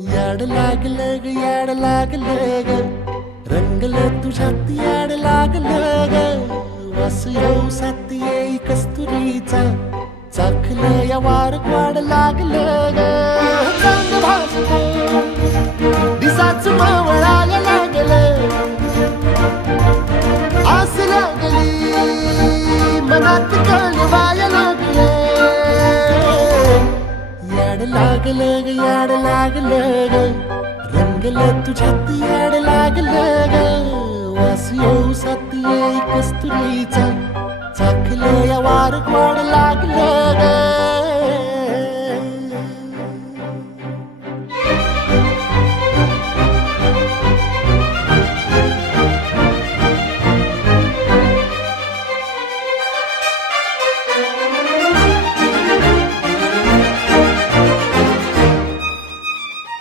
याड लागलं ग याड लागलं ग रंगलं तुझ्यात याड लागलं ग वास येऊ साथी येई कस्तुरीचा चाखलं या वार वाड लागलं ग चांग भासलं दिसाच मावळायला लागलं आस लागली मनात कळवायला लागलं याड लागलं ग याड लागलं ग रंगलं तुझ्यात याड लागलं ग वास येऊ साथी येई कस्तुरीचा चाखलं या वार गोड लागलं ग